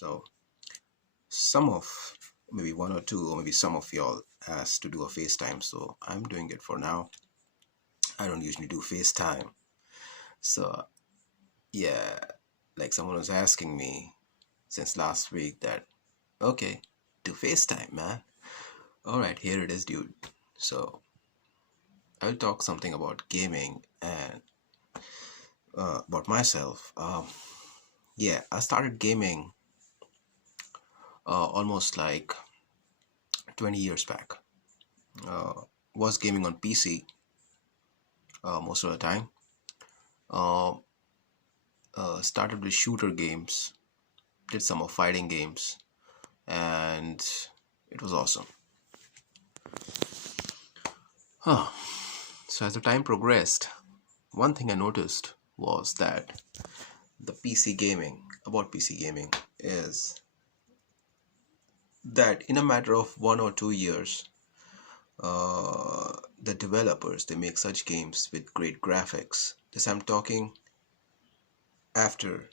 So some of maybe one or two or maybe some of y'all asked to do a FaceTime, so I'm doing it for now. I don't usually do FaceTime. So yeah, like someone was asking me since last week that okay, do FaceTime, man. Alright, here it is, dude. So I'll talk something about gaming and about myself. Yeah, I started gaming almost like 20 years back. Uh, was gaming on PC most of the time. Uh, Started with shooter games, did some of fighting games, and it was awesome. Huh. So as the time progressed, one thing I noticed was that about PC gaming, is that in a matter of 1 or 2 years, the developers they make such games with great graphics. This I'm talking after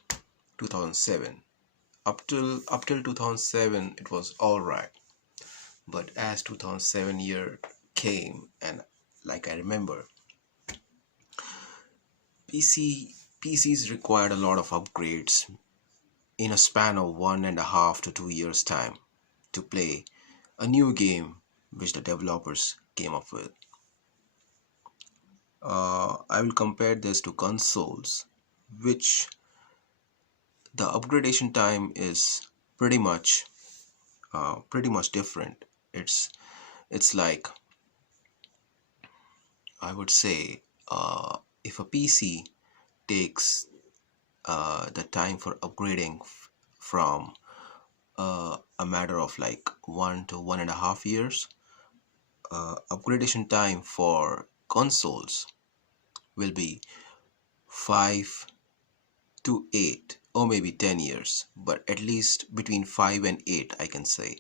2007. Up till 2007, it was all right. But as 2007 year came, and like I remember, PCs required a lot of upgrades in a span of 1.5 to 2 years time to play a new game which the developers came up with. I will compare this to consoles, which the upgradation time is pretty much different. It's like, I would say, if a PC takes the time for upgrading from a matter of like 1 to 1.5 years, upgradation time for consoles will be 5 to 8 or maybe 10 years, but at least between 5 and 8 I can say.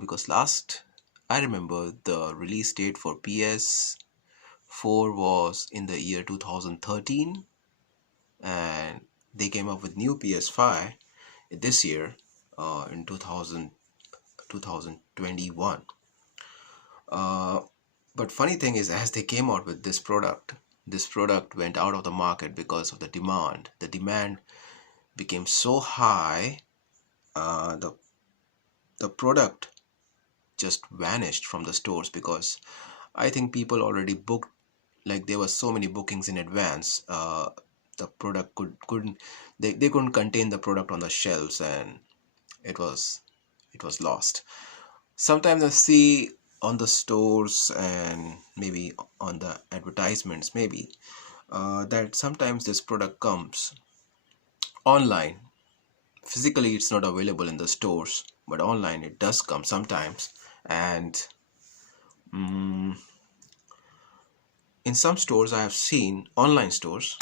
Because last I remember the release date for PS4 was in the year 2013, and they came up with new PS5 this year, in 2021. But funny thing is, as they came out with this product went out of the market because of the demand. The demand became so high, the product just vanished from the stores because I think people already booked, like there were so many bookings in advance. The product couldn't they couldn't contain the product on the shelves, and it was lost. Sometimes I see on the stores and maybe on the advertisements, maybe that sometimes this product comes online. Physically it's not available in the stores, but online it does come sometimes. And in some stores I have seen, online stores,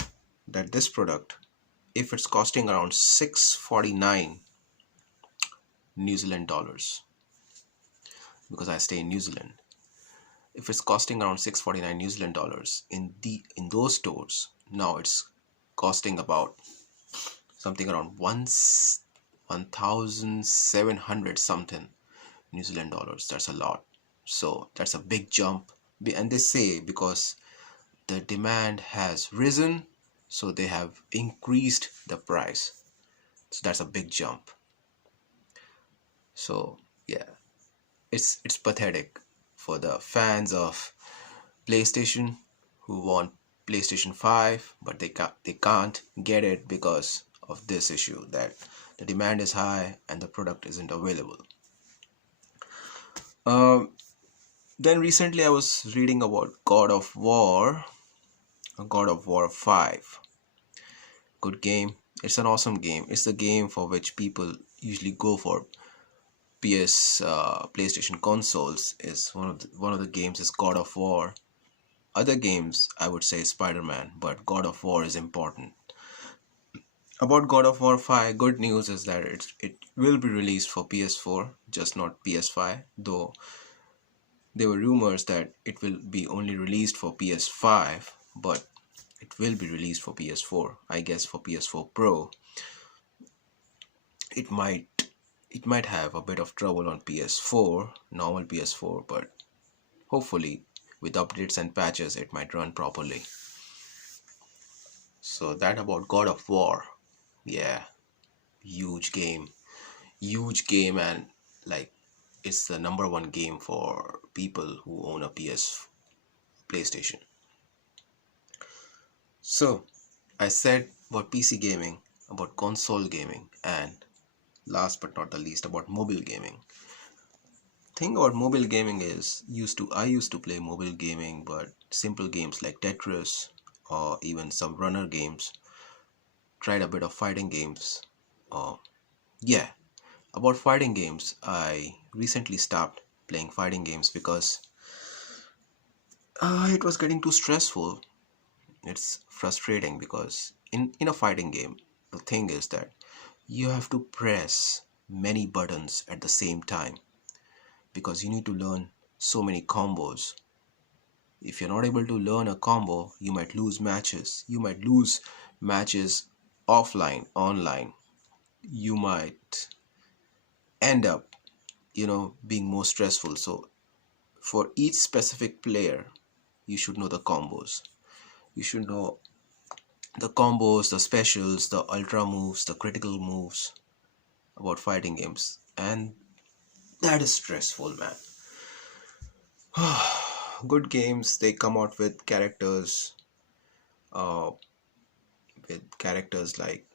that this product, if it's costing around 649 New Zealand dollars, because I stay in New Zealand, if it's costing around 649 New Zealand dollars in those stores, now it's costing about something around 1,700 something New Zealand dollars. That's a lot. So that's a big jump. And they say because the demand has risen, so they have increased the price. So that's a big jump. So yeah, it's pathetic for the fans of PlayStation who want PlayStation 5, but they can't get it because of this issue, that the demand is high and the product isn't available. Then recently I was reading about God of War 5. Good game. It's an awesome game. It's the game for which people usually go for PlayStation consoles. Is one of the games is God of War. Other games I would say Spider-Man, but God of War is important. About God of War 5, good news is that it will be released for PS4, just not PS5, though there were rumors that it will be only released for PS5, but it will be released for PS4, I guess for PS4 Pro. It might have a bit of trouble on PS4, normal PS4, but hopefully with updates and patches it might run properly. So that about God of War. Yeah, huge game. Huge game, and like it's the number one game for people who own a PS PlayStation. So I said about PC gaming, about console gaming, and last but not the least about mobile gaming. Thing about mobile gaming is I used to play mobile gaming, but simple games like Tetris or even some runner games. Tried a bit of fighting games. Uh, yeah, about fighting games, I recently stopped playing fighting games because it was getting too stressful. It's frustrating because in a fighting game, the thing is that you have to press many buttons at the same time because you need to learn so many combos. If you're not able to learn a combo, you might lose matches. You might lose matches offline, online. You might end up, being more stressful. So for each specific player, you should know the combos. You should know the combos, the specials, the ultra moves, the critical moves about fighting games. And that is stressful, man. Good games, they come out uh, with characters like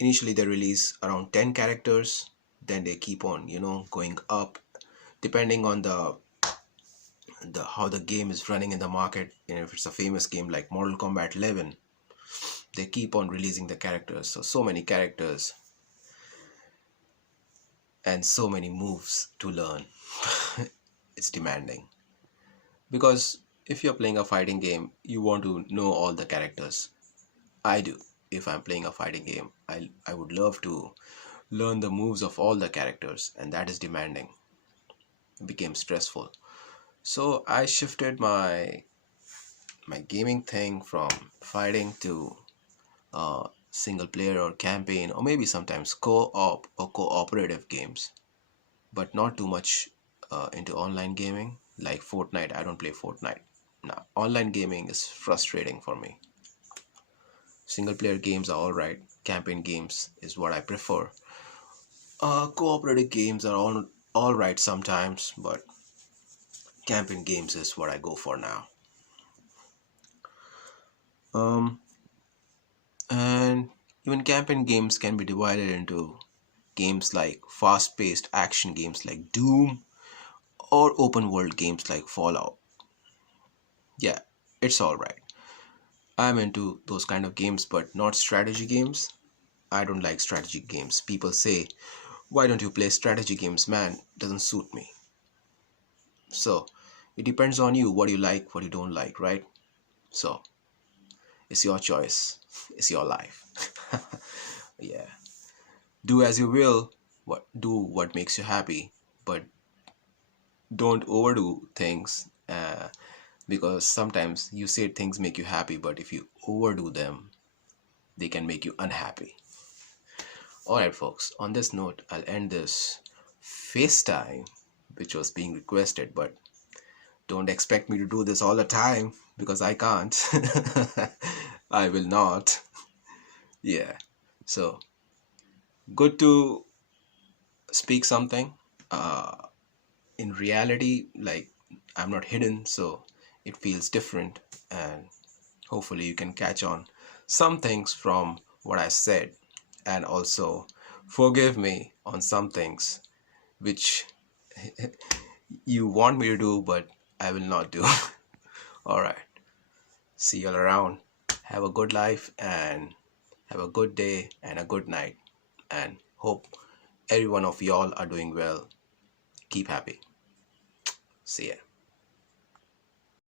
initially they release around 10 characters, then they keep on, going up depending on the how the game is running in the market. If it's a famous game like Mortal Kombat 11, they keep on releasing the characters. So many characters and so many moves to learn. It's demanding because if you're playing a fighting game, you want to know all the characters. I do. If I'm playing a fighting game, I would love to learn the moves of all the characters, and that is demanding. It became stressful. So I shifted my gaming thing from fighting to single player or campaign, or maybe sometimes co-op or cooperative games, but not too much into online gaming like Fortnite. I don't play Fortnite. Now, online gaming is frustrating for me. Single player games are alright. Campaign games is what I prefer. Cooperative games are all right sometimes, but campaign games is what I go for now. Um, and even campaign games can be divided into games like fast-paced action games like Doom or open world games like Fallout. Yeah, it's all right. I'm into those kind of games, but not strategy games. I don't like strategy games. People say, "Why don't you play strategy games, man?" Doesn't suit me. So, it depends on you what you like, what you don't like, right? So, it's your choice. It's your life. Yeah. Do as you will. What makes you happy, but don't overdo things. Because sometimes you say things make you happy, but if you overdo them, they can make you unhappy. Alright, folks, on this note, I'll end this FaceTime, which was being requested, but don't expect me to do this all the time because I can't. I will not. Yeah. So, good to speak something. Uh, in reality, like, I'm not hidden, so it feels different, and hopefully you can catch on some things from what I said, and also forgive me on some things which you want me to do but I will not do. All right, see you all around. Have a good life and have a good day and a good night, and hope every one of y'all are doing well. Keep happy. See ya.